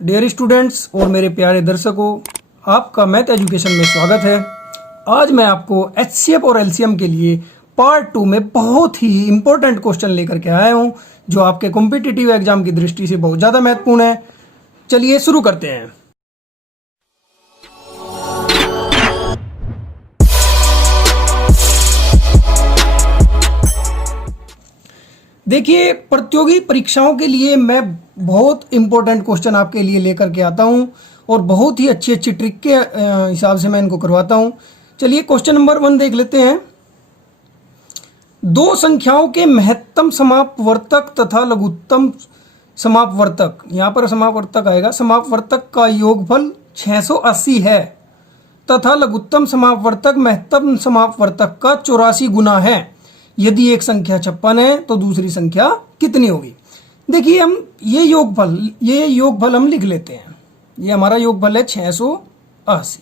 Dear students और मेरे प्यारे दर्शकों, आपका मैथ एजुकेशन में स्वागत है। आज मैं आपको एचसीएफ और एलसीएम के लिए पार्ट 2 में बहुत ही इंपॉर्टेंट क्वेश्चन लेकर के आया हूं, जो आपके कॉम्पिटिटिव एग्जाम की दृष्टि से बहुत ज़्यादा महत्वपूर्ण है। चलिए शुरू करते हैं। देखिए, प्रतियोगी परीक्षाओं के लिए मैं बहुत इंपॉर्टेंट क्वेश्चन आपके लिए लेकर के आता हूं और बहुत ही अच्छी अच्छी ट्रिक के हिसाब से मैं इनको करवाता हूं। चलिए क्वेश्चन नंबर 1 देख लेते हैं। दो संख्याओं के महत्तम समापवर्तक तथा लघुत्तम समापवर्तक, यहां पर समापवर्तक आएगा, समापवर्तक का योगफल 680 है तथा लघुत्तम समापवर्तक महत्तम समापवर्तक का 84 गुना है। यदि एक संख्या 56 है तो दूसरी संख्या कितनी होगी? देखिए, हम ये योगफल हम लिख लेते हैं। ये हमारा योगफल है 680।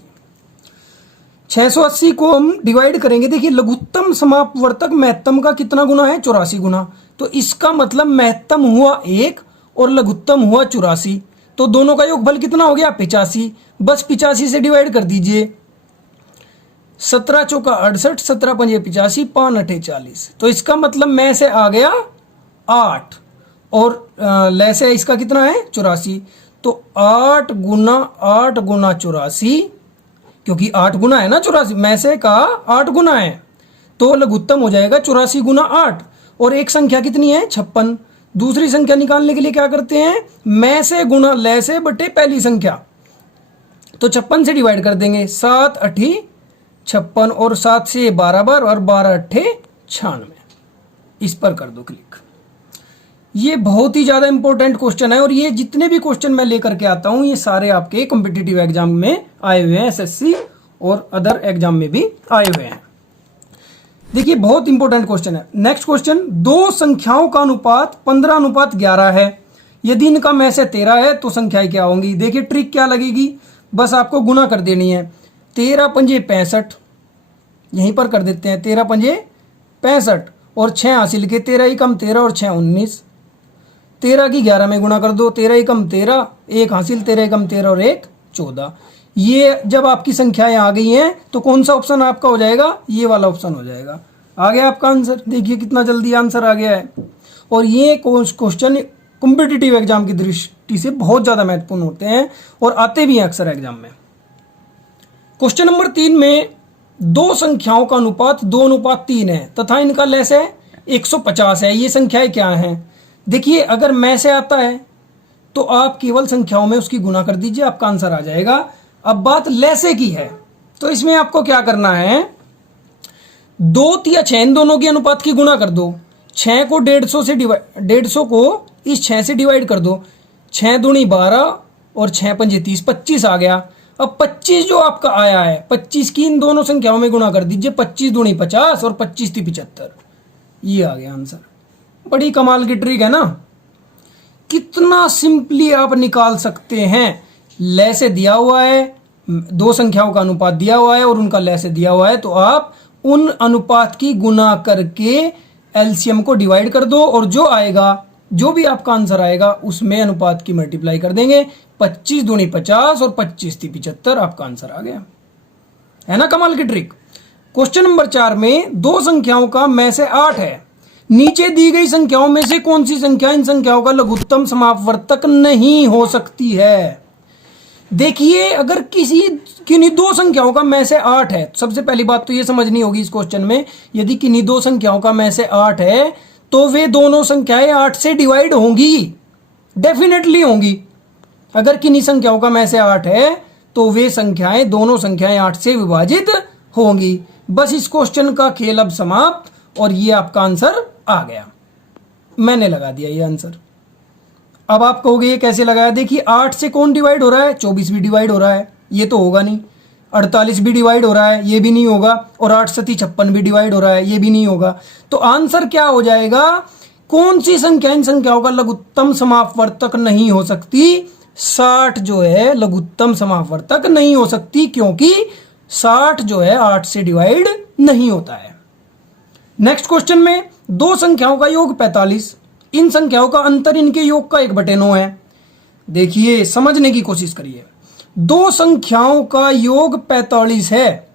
680 को हम डिवाइड करेंगे। देखिए, लघुत्तम समापवर्तक महत्तम का कितना गुना है? 84 गुना। तो इसका मतलब महत्तम हुआ 1 और लघुत्तम हुआ 84, तो दोनों का योगफल कितना हो गया? 85। बस 85 से डिवाइड कर दीजिए। 17 चौका 68, 17 पंजे 85, 5 अठे 40। तो इसका मतलब मैं से आ गया 8 और ले से इसका कितना है? 84। तो 8 गुना 84, क्योंकि 8 गुना है ना 84, मैं से का 8 गुना है, तो लघुत्तम हो जाएगा 84 गुना 8। और एक संख्या कितनी है? 56। दूसरी संख्या निकालने के लिए क्या करते हैं? मैं से गुना ले से बटे पहली संख्या, तो 56 से डिवाइड कर देंगे। 7 अठी 56 और 7 से 12 बार और 12 अट्ठे 96। इस पर कर दो क्लिक। ये बहुत ही ज्यादा इंपॉर्टेंट क्वेश्चन है और ये जितने भी क्वेश्चन मैं लेकर के आता हूं ये सारे आपके कॉम्पिटिटिव एग्जाम में आए हुए हैं, एसएससी और अदर एग्जाम में भी आए हुए हैं। देखिए, बहुत इंपॉर्टेंट क्वेश्चन है। नेक्स्ट क्वेश्चन, दो संख्याओं का अनुपात 15:11 है। यदि इनका में से 13 है तो संख्याएं क्या होंगी? देखिए, ट्रिक क्या लगेगी, बस आपको गुना कर देनी है। 13 पंजे 65, यहीं पर कर देते हैं। 13 पंजे 65 और 6 हासिल के, 13 ही कम 13 और 6 19। 13 की 11 में गुणा कर दो। 13 ही कम 13, 1 हासिल, 13 ही कम 13 और 1 14। ये जब आपकी संख्याएं आ गई हैं तो कौन सा ऑप्शन आपका हो जाएगा? ये वाला ऑप्शन हो जाएगा। आ गया आपका आंसर। देखिए कितना जल्दी आंसर आ गया है। और ये क्वेश्चन कॉम्पिटिटिव एग्जाम की दृष्टि से बहुत ज्यादा महत्वपूर्ण होते हैं और आते भी हैं अक्सर एग्जाम में। क्वेश्चन नंबर 3 में दो संख्याओं का अनुपात 2:3 है तथा इनका लैस है 150 है। ये संख्याएं क्या हैं? देखिए, अगर मैं से आता है तो आप केवल संख्याओं में उसकी गुना कर दीजिए, आपका आंसर आ जाएगा। अब बात लैसे की है, तो इसमें आपको क्या करना है? 2 या 6 इन दोनों के अनुपात की गुना कर दो। 6 को 150 को इस 6 से डिवाइड कर दो। 6 दूनी 12 और 6 पंजे 30, 25 आ गया। अब 25 जो आपका आया है, 25 की इन दोनों संख्याओं में गुना कर दीजिए। 25 दूनी 50 और 25 × 75, ये आ गया आंसर। बड़ी कमाल की ट्रिक है ना? कितना सिंपली आप निकाल सकते हैं। ले से दिया हुआ है, दो संख्याओं का अनुपात दिया हुआ है और उनका ले से दिया हुआ है, तो आप उन अनुपात की गुना करके एलसीएम को डिवाइड कर दो और जो आएगा, जो भी आपका आंसर आएगा उसमें अनुपात की मल्टीप्लाई कर देंगे। 25 दूनी 50 और 25 × 75, आपका आंसर आ गया। है ना कमाल की ट्रिक? क्वेश्चन नंबर 4 में दो संख्याओं का में से 8 है। नीचे दी गई संख्याओं में से कौन सी संख्या इन संख्याओं का लघुत्तम समापवर्तक नहीं हो सकती है? देखिए, अगर किन्हीं दो संख्याओं का में से 8 है, सबसे पहली बात तो ये समझनी होगी इस क्वेश्चन में, यदि किन्हीं दो संख्याओं का में से 8 है तो वे दोनों संख्याएं 8 से डिवाइड होंगी, डेफिनेटली होंगी। अगर किन्हीं संख्याओं का में से 8 है तो वे संख्याएं, दोनों संख्याएं 8 से विभाजित होंगी। बस इस क्वेश्चन का खेल अब समाप्त और ये आपका आंसर आ गया। मैंने लगा दिया ये आंसर। अब आप कहोगे ये कैसे लगाया? देखिए, 8 से कौन डिवाइड हो रहा है? 24 भी डिवाइड हो रहा है, ये तो होगा नहीं। 48 भी डिवाइड हो रहा है, ये भी नहीं होगा। और 8 सती 56 भी डिवाइड हो रहा है, ये भी नहीं होगा। तो आंसर क्या हो जाएगा? कौन सी संख्या इन संख्याओं का लघुत्तम समापवर्तक नहीं हो सकती? 60 जो है लघुत्तम समापवर्तक नहीं हो सकती, क्योंकि 60 जो है 8 से डिवाइड नहीं होता है। नेक्स्ट क्वेश्चन में दो संख्याओं का योग 45, इन संख्याओं का अंतर इनके योग का 1/9 है। देखिए समझने की कोशिश करिए। दो संख्याओं का योग 45 है,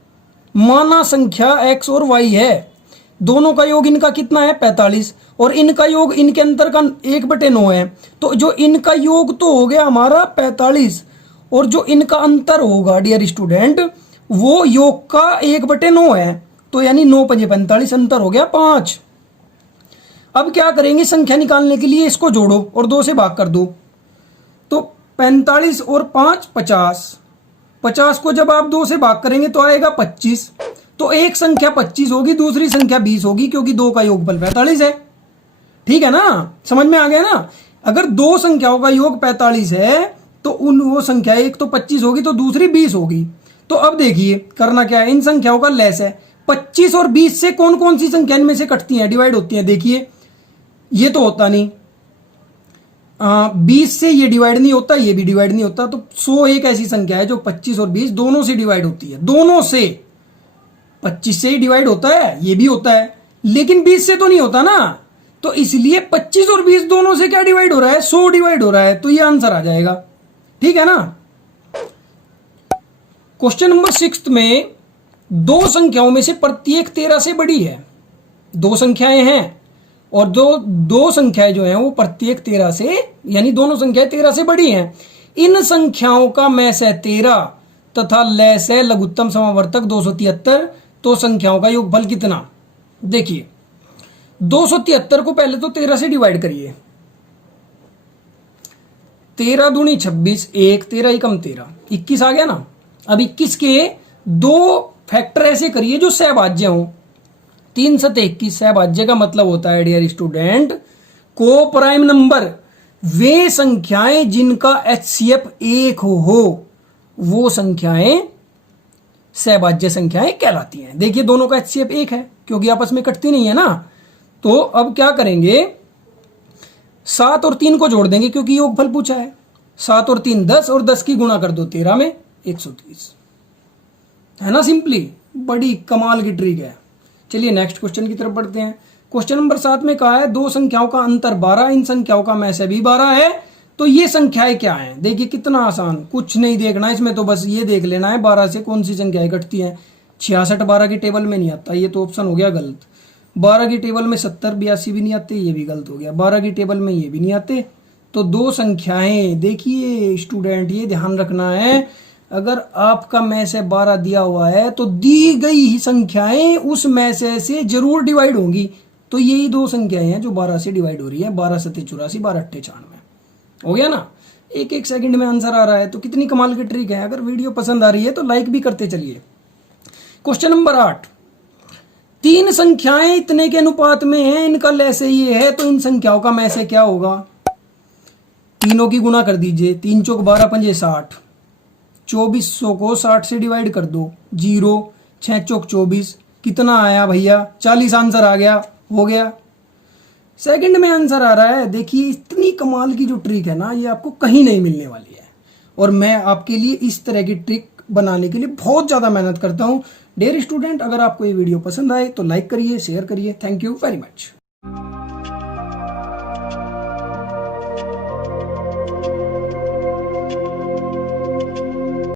माना संख्या x और y है, दोनों का योग इनका कितना है 45, और इनका योग इनके अंतर का 1/9 है। तो जो इनका योग तो हो गया हमारा 45, और जो इनका अंतर होगा डियर स्टूडेंट वो योग का 1/9 है। तो यानी 9 × 5 = 45, अंतर हो गया 5। अब क्या करेंगे, संख्या निकालने के लिए इसको जोड़ो और 2 से भाग कर दो। तो 45 और 5 50, 50 को जब आप 2 से भाग करेंगे तो आएगा 25। तो एक संख्या 25 होगी, दूसरी संख्या 20 होगी, क्योंकि दो का योगफल 45 है। ठीक है ना, समझ में आ गया ना। अगर दो संख्याओं का योग 45 है तो वो संख्या एक तो 25 होगी तो दूसरी 20 होगी। तो अब देखिए करना क्या है, इन संख्याओं का लेस है। 25 और 20 से कौन कौन सी संख्या इनमें से कटती हैं, डिवाइड होती हैं। देखिए ये तो होता नहीं, 20 से ये डिवाइड नहीं होता, ये भी डिवाइड नहीं होता। तो 100 एक ऐसी संख्या है जो 25 और 20 दोनों से डिवाइड होती है। दोनों से 25 से ही डिवाइड होता है, ये भी होता है, लेकिन 20 से तो नहीं होता ना। तो इसलिए 25 और 20 दोनों से क्या डिवाइड हो रहा है, 100 डिवाइड हो रहा है। तो ये आंसर आ जाएगा। ठीक है ना। क्वेश्चन नंबर 6 में दो संख्याओं में से प्रत्येक 13 से बड़ी है। दो संख्याएं हैं और दो संख्याएं जो हैं वो प्रत्येक 13 से, यानी दोनों संख्याएं 13 से बड़ी हैं। इन संख्याओं का मैस है 13 तथा लैस है लघुत्तम समावर्तक 273। तो संख्याओं का योगफल कितना। देखिए 273 को पहले तो 13 से डिवाइड करिए। 13 दूनी 26, 1 13 एकम 13, 21 आ गया ना। अब 21 के दो फैक्टर ऐसे करिए जो सहभाज्य हो। 3 × 21 सहभाज्य का मतलब होता है डियर स्टूडेंट को प्राइम नंबर। वे संख्याएं जिनका HCF 1 हो वो संख्याएं सहभाज्य संख्याएं कहलाती हैं। देखिए दोनों का HCF 1 है क्योंकि आपस में कटती नहीं है ना। तो अब क्या करेंगे, 7 और 3 को जोड़ देंगे क्योंकि योगफल पूछा है। 7 और 3 10, और 10 की गुणा कर दो 13 में 130, है ना। सिंपली बड़ी कमाल की ट्रिक है। चलिए नेक्स्ट क्वेश्चन की तरफ बढ़ते हैं। क्वेश्चन नंबर 7 में कहा है दो संख्याओं का अंतर 12, इन संख्याओं का मैसे भी 12 है। तो ये संख्याएं क्या हैं। देखिए कितना आसान, कुछ नहीं देखना इसमें, तो बस ये देख लेना है 12 से कौन सी संख्याएं घटती हैं। 66 12 की टेबल में नहीं आता, ये तो ऑप्शन हो गया गलत। 12 की टेबल में 70 82 भी नहीं आते, ये भी गलत हो गया। 12 की टेबल में ये भी नहीं आते। तो दो संख्याएं, देखिए स्टूडेंट ये ध्यान रखना है, अगर आपका मैसे 12 दिया हुआ है तो दी गई ही संख्याएं उस मैसे से जरूर डिवाइड होंगी। तो यही दो संख्याएं हैं जो 12 से डिवाइड हो रही है। 12 × 7 = 84, 12 × 8 = 96। हो गया ना, एक सेकंड में आंसर आ रहा है। तो कितनी कमाल की ट्रिक है। अगर वीडियो पसंद आ रही है तो लाइक भी करते चलिए। क्वेश्चन नंबर 8, तीन संख्याएं इतने के अनुपात में हैं, इनका लैसे ये है, तो इन संख्याओं का मैसे क्या होगा। तीनों की गुणा कर दीजिए। 3 × 4 = 12, 5 × 60, 2400 को 60 से डिवाइड कर दो, 0, 6 × 4 = 24, कितना आया भैया 40 आंसर आ गया। हो गया, सेकंड में आंसर आ रहा है। देखिए इतनी कमाल की जो ट्रिक है ना, ये आपको कहीं नहीं मिलने वाली है, और मैं आपके लिए इस तरह की ट्रिक बनाने के लिए बहुत ज़्यादा मेहनत करता हूँ। डियर स्टूडेंट, अगर आपको ये वीडियो पसंद आए तो लाइक करिए, शेयर करिए। Thank you very much.